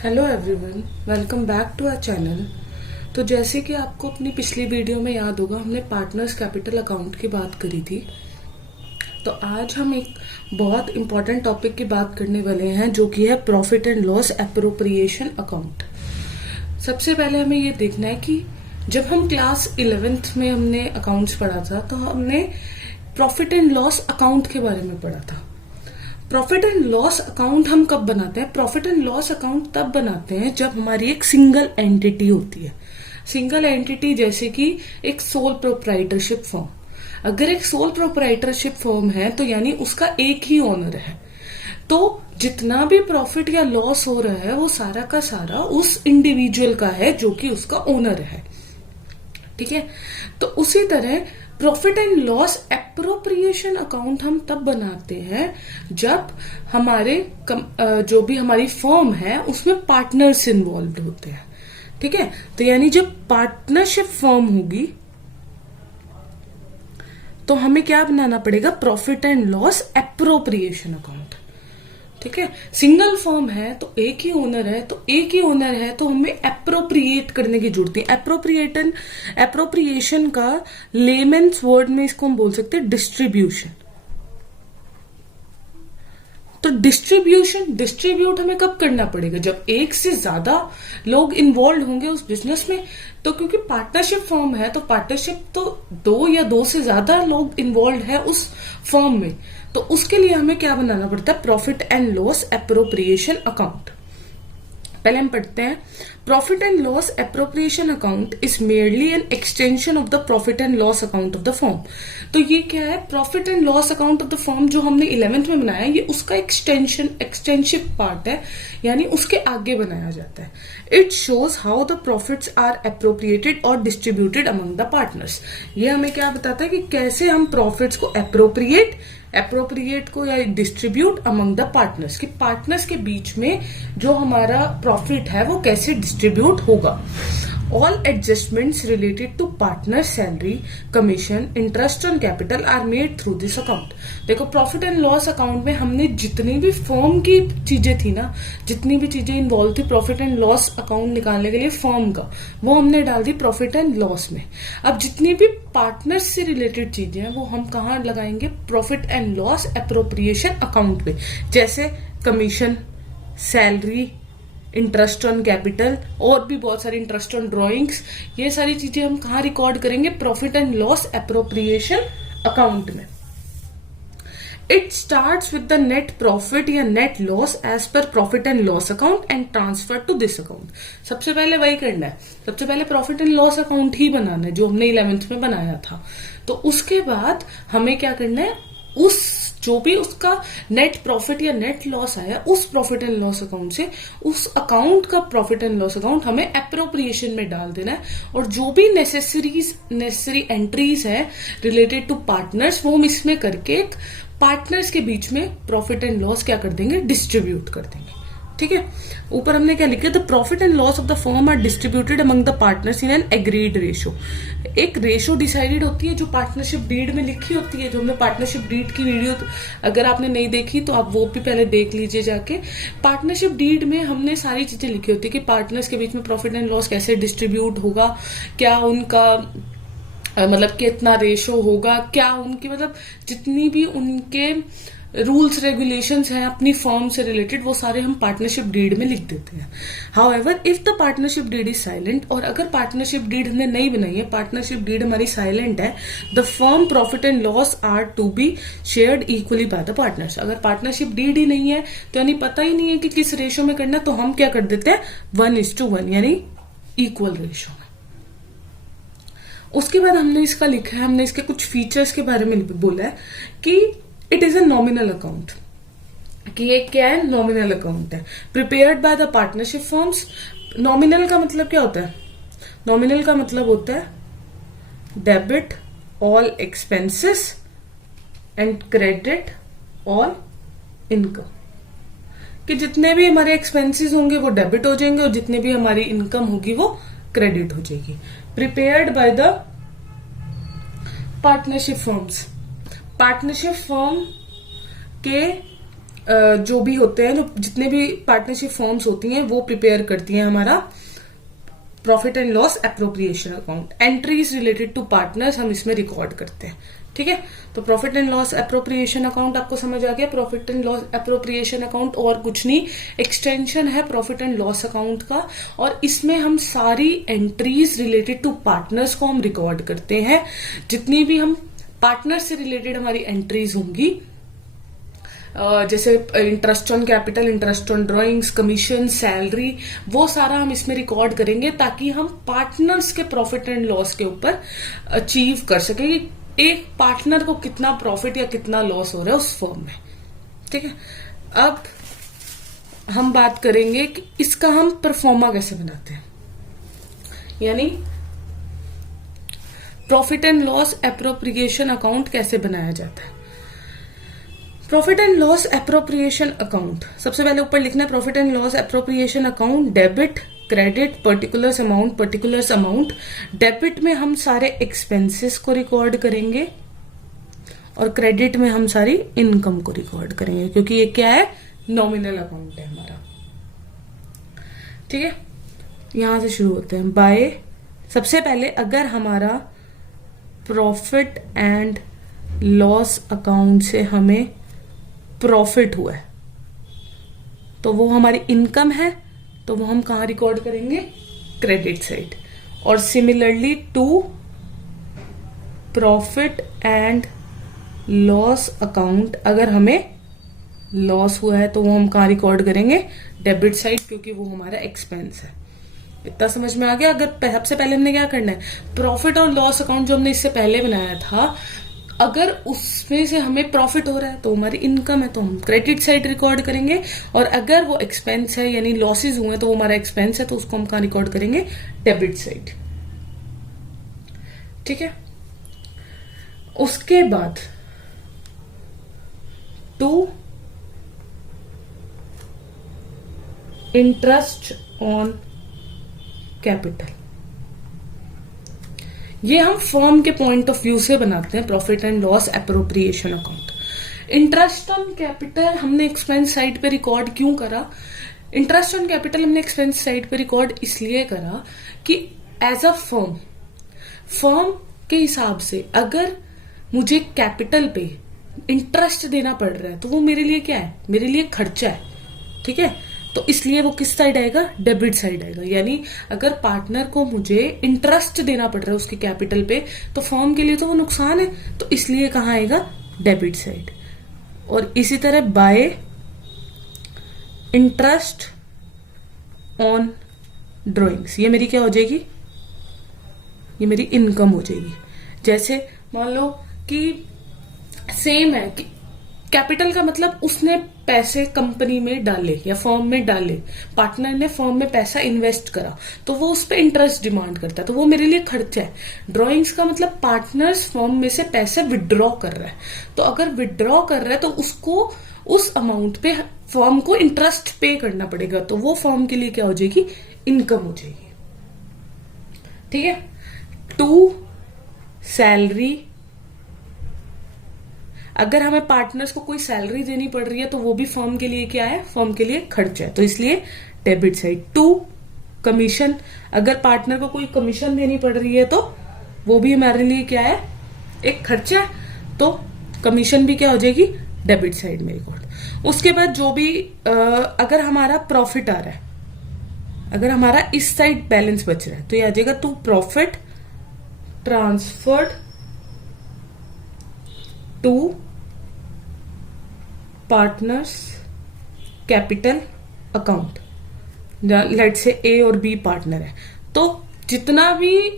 Hello everyone, welcome back to our channel. तो जैसे कि आपको अपनी पिछली वीडियो में याद होगा, हमने पार्टनर्स कैपिटल अकाउंट की बात करी थी। तो आज हम एक बहुत इंपॉर्टेंट टॉपिक की बात करने वाले हैं, जो कि है profit and loss appropriation account. सबसे पहले हमें ये देखना है कि जब हम क्लास 11th में हमने अकाउंट्स पढ़ा था, तो हमने प्रॉफिट एंड लॉस अकाउंट के बारे में पढ़ा था। प्रॉफिट एंड लॉस अकाउंट हम कब बनाते हैं? प्रॉफिट एंड लॉस अकाउंट तब बनाते हैं जब हमारी एक सिंगल एंटिटी होती है। सिंगल एंटिटी जैसे कि एक सोल प्रोप्राइटरशिप फर्म। अगर एक सोल प्रोप्राइटरशिप फर्म है तो यानी उसका एक ही ओनर है, तो जितना भी प्रॉफिट या लॉस हो रहा है वो सारा का सारा उस इंडिविजुअल का है जो कि उसका ओनर है। ठीक है। तो उसी तरह profit and loss appropriation account हम तब बनाते हैं जब हमारे जो भी हमारी फर्म है उसमें पार्टनर्स इन्वॉल्व होते हैं। ठीक है। तो यानी जब पार्टनरशिप फर्म होगी तो हमें क्या बनाना पड़ेगा? Profit and loss appropriation account. ठीक है। सिंगल फर्म है तो एक ही ओनर है, तो हमें एप्रोप्रिएट करने की जरूरत है। एप्रोप्रिएशन का लेमेन्स वर्ड में इसको हम बोल सकते हैं डिस्ट्रीब्यूशन। तो डिस्ट्रीब्यूट हमें कब करना पड़ेगा? जब एक से ज्यादा लोग इन्वॉल्व होंगे उस बिजनेस में। तो क्योंकि पार्टनरशिप फर्म है तो पार्टनरशिप तो दो या दो से ज्यादा लोग इन्वॉल्व है उस फर्म में, तो उसके लिए हमें क्या बनाना पड़ता है? Profit and loss appropriation account. पहले हम पढ़ते हैं। Profit and loss appropriation account is merely an extension of the profit and loss account of the firm. तो ये क्या है? Profit and loss account of the firm जो हमने 11th में बनाया, ये उसका एक्सटेंसिव पार्ट है, यानी उसके आगे बनाया जाता है। It shows how the profits are appropriated और डिस्ट्रीब्यूटेड अमंग द पार्टनर्स। ये हमें क्या बताता है कि कैसे हम प्रॉफिट्स को एप्रोप्रिएट को या डिस्ट्रीब्यूट अमंग द पार्टनर्स, कि पार्टनर्स के बीच में जो हमारा प्रॉफिट है वो कैसे डिस्ट्रीब्यूट होगा। All adjustments related to partner salary, commission, interest on capital are made through this account. देखो, प्रॉफिट एंड लॉस अकाउंट में हमने जितनी भी फर्म की चीजें थी ना, जितनी भी चीजें इन्वॉल्व थी प्रॉफिट एंड लॉस अकाउंट निकालने के लिए फर्म का, वो हमने डाल दी प्रॉफिट एंड लॉस में। अब जितनी भी पार्टनर्स से रिलेटेड चीजें हैं वो हम कहाँ लगाएंगे? Profit and loss appropriation account में। जैसे commission, salary, interest on capital और भी बहुत सारी, इंटरेस्ट ऑन ड्रॉइंग्स, ये सारी चीजें हम कहाँ रिकॉर्ड करेंगे? Profit and loss appropriation account में। It starts with the net profit या net loss as per profit and loss account and transfer to this account. सबसे पहले वही करना है, सबसे पहले प्रॉफिट एंड लॉस अकाउंट ही बनाना है जो हमने 11th में बनाया था। तो उसके बाद हमें क्या करना है? उस जो भी उसका नेट प्रॉफिट या नेट लॉस आया, उस प्रॉफिट एंड लॉस अकाउंट से उस अकाउंट का प्रॉफिट एंड लॉस अकाउंट हमें एप्रोप्रिएशन में डाल देना है। और जो भी नेसेसरी एंट्रीज है रिलेटेड टू पार्टनर्स, वो हम इसमें करके पार्टनर्स के बीच में प्रॉफिट एंड लॉस क्या कर देंगे? डिस्ट्रीब्यूट कर देंगे। ठीक है। ऊपर हमने क्या लिखा? The profit and loss of the firm are distributed among the partners in an agreed ratio. एक रेशो डिसाइडेड होती है जो पार्टनरशिप डीड में लिखी होती है, जो हमने पार्टनरशिप डीड की वीडियो अगर आपने नहीं देखी तो आप वो भी पहले देख लीजिए जाके। पार्टनरशिप डीड में हमने सारी चीजें लिखी होती है कि पार्टनर्स के बीच में प्रॉफिट एंड लॉस कैसे डिस्ट्रीब्यूट होगा, क्या उनका मतलब कितना रेशो होगा, क्या उनकी मतलब जितनी भी उनके रूल्स रेगुलेशंस हैं अपनी फर्म से रिलेटेड, वो सारे हम पार्टनरशिप डीड में लिख देते हैं। However if the partnership deed is silent, और अगर पार्टनरशिप डीड हमने नहीं बनाई है, पार्टनरशिप डीड हमारी साइलेंट है, the firm profit and loss are to be shared equally by the partners. अगर पार्टनरशिप डीड ही नहीं है तो यानी पता ही नहीं है कि किस रेशो में करना, तो हम क्या कर देते हैं? 1:1 यानी इक्वल रेशो में। उसके बाद हमने इसका लिखा है, हमने इसके कुछ फीचर्स के बारे में बोला है कि it is a nominal account, कि ये क्या है? नॉमिनल अकाउंट है, prepared by the partnership firms. Nominal का मतलब क्या होता है? नॉमिनल का मतलब होता है debit all expenses and credit all income, कि जितने भी हमारे एक्सपेंसेस होंगे वो डेबिट हो जाएंगे और जितने भी हमारी इनकम होगी वो क्रेडिट हो जाएगी। Prepared by the partnership firms. Partnership firm के जो भी होते हैं, जो जितने भी पार्टनरशिप फॉर्म्स होती हैं वो प्रिपेयर करती हैं हमारा profit and loss appropriation account. Entries related to partners हम इसमें रिकॉर्ड करते हैं। ठीक है, तो profit and loss appropriation account आपको समझ आ गया। Profit and loss appropriation account और कुछ नहीं, एक्सटेंशन है प्रॉफिट एंड लॉस अकाउंट का, और इसमें हम सारी एंट्रीज रिलेटेड टू पार्टनर्स को हम रिकॉर्ड करते हैं। जितनी भी हम पार्टनर से रिलेटेड हमारी एंट्रीज होंगी, जैसे interest on capital, interest on drawings, commission, salary, वो सारा हम इसमें रिकॉर्ड करेंगे ताकि हम पार्टनर्स के प्रॉफिट एंड लॉस के ऊपर अचीव कर सके कि एक पार्टनर को कितना प्रॉफिट या कितना लॉस हो रहा है उस फर्म में। ठीक है, अब हम बात करेंगे कि इसका हम परफॉर्मा कैसे बनाते हैं, यानी profit and loss appropriation account कैसे बनाया जाता है। Profit and loss appropriation account, सबसे पहले ऊपर लिखना है profit and loss appropriation account, debit, credit, particulars amount. Debit में हम सारे एक्सपेंसेस को रिकॉर्ड करेंगे और क्रेडिट में हम सारी इनकम को रिकॉर्ड करेंगे, क्योंकि ये क्या है, नॉमिनल अकाउंट है हमारा। ठीक है, यहां से शुरू होते हैं बाय। सबसे पहले अगर हमारा प्रॉफिट एंड लॉस अकाउंट से हमें प्रॉफिट हुआ है तो वो हमारी इनकम है, तो वो हम कहां रिकॉर्ड करेंगे, क्रेडिट साइड। और similarly to profit and loss account, अगर हमें लॉस हुआ है तो वो हम कहां रिकॉर्ड करेंगे, डेबिट साइड, क्योंकि वो हमारा एक्सपेंस है। इतना समझ में आ गया। अगर सबसे पहले हमने क्या करना है, प्रॉफिट और लॉस अकाउंट जो हमने इससे पहले बनाया था, अगर उसमें से हमें प्रॉफिट हो रहा है तो हमारी इनकम है, तो हम क्रेडिट साइड रिकॉर्ड करेंगे, और अगर वो एक्सपेंस है यानी लॉसेस हुए तो वो हमारा एक्सपेंस है, तो उसको हम कहां रिकॉर्ड करेंगे, डेबिट साइड। ठीक है, उसके बाद टू इंटरेस्ट ऑन कैपिटल, ये हम फर्म के पॉइंट ऑफ व्यू से बनाते हैं profit and loss appropriation account. Interest on capital हमने एक्सपेंस साइड पे रिकॉर्ड क्यों करा, इंटरेस्ट ऑन कैपिटल हमने एक्सपेंस साइड पे रिकॉर्ड इसलिए करा कि एज अ फर्म के हिसाब से अगर मुझे कैपिटल पे इंटरेस्ट देना पड़ रहा है तो वो मेरे लिए क्या है, मेरे लिए खर्चा है। ठीक है, तो इसलिए वो किस साइड आएगा, डेबिट साइड आएगा। यानी अगर पार्टनर को मुझे इंटरेस्ट देना पड़ रहा है उसके कैपिटल पे, तो फर्म के लिए तो वो नुकसान है, तो इसलिए कहां आएगा, डेबिट साइड। और इसी तरह बाय इंटरेस्ट ऑन ड्राइंग्स, ये मेरी क्या हो जाएगी, ये मेरी इनकम हो जाएगी। जैसे मान लो कि सेम है कि कैपिटल का मतलब उसने पैसे कंपनी में डाले या फर्म में डाले, पार्टनर ने फर्म में पैसा इन्वेस्ट करा, तो वो उस पर इंटरेस्ट डिमांड करता है, तो वो मेरे लिए खर्चा है। ड्राइंग्स का मतलब पार्टनर्स फर्म में से पैसे विड्रॉ कर रहा है, तो अगर विड्रॉ कर रहा है तो उसको उस अमाउंट पे फर्म को इंटरेस्ट पे करना पड़ेगा, तो वो फर्म के लिए क्या हो जाएगी, इनकम हो जाएगी। ठीक है, टू सैलरी, अगर हमें पार्टनर्स को कोई सैलरी देनी पड़ रही है तो वो भी फर्म के लिए क्या है, फर्म के लिए खर्चा है, तो इसलिए डेबिट साइड। टू कमीशन, अगर पार्टनर को कोई कमीशन देनी पड़ रही है तो वो भी हमारे लिए क्या है, एक खर्चा है, तो कमीशन भी क्या हो जाएगी, डेबिट साइड में रिकॉर्ड। उसके बाद जो भी अगर हमारा प्रॉफिट आ रहा है, अगर हमारा इस साइड बैलेंस बच रहा है तो ये आ जाएगा to profit transferred to partners capital account. Let say a और बी पार्टनर है, तो जितना भी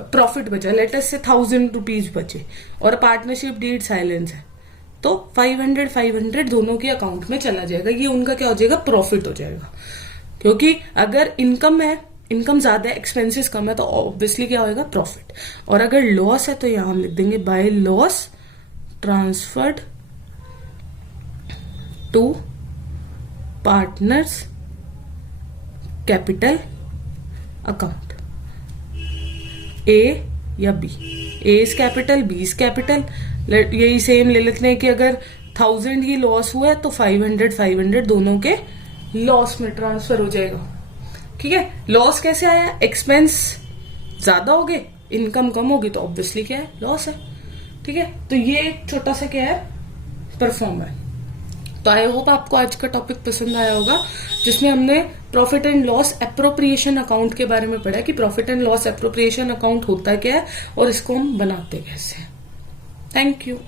प्रॉफिट बचा, लेट से 1000 रुपीज बचे और पार्टनरशिप डीड साइलेंस है, तो 500 दोनों के अकाउंट में चला जाएगा, ये उनका क्या हो जाएगा, प्रॉफिट हो जाएगा। क्योंकि अगर इनकम है, इनकम ज्यादा है, एक्सपेंसेस कम है, तो ऑब्वियसली क्या होगा, प्रॉफिट। और अगर लॉस है तो यहां हम लिख देंगे by loss transferred to partners capital account. A या B, A is capital, B is capital. यही सेम ले लेते हैं कि अगर 1000 ही लॉस हुआ है तो 500 दोनों के लॉस में ट्रांसफर हो जाएगा। ठीक है, लॉस कैसे आया? एक्सपेंस ज्यादा हो गए, इनकम कम होगी तो ऑब्वियसली क्या है? लॉस है। ठीक है, तो ये एक छोटा सा क्या है? परफॉर्म है। तो आई होप आपको आज का टॉपिक पसंद आया होगा, जिसमें हमने profit and loss appropriation account के बारे में पढ़ा कि profit and loss appropriation account होता क्या है और इसको हम बनाते कैसे हैं। Thank you.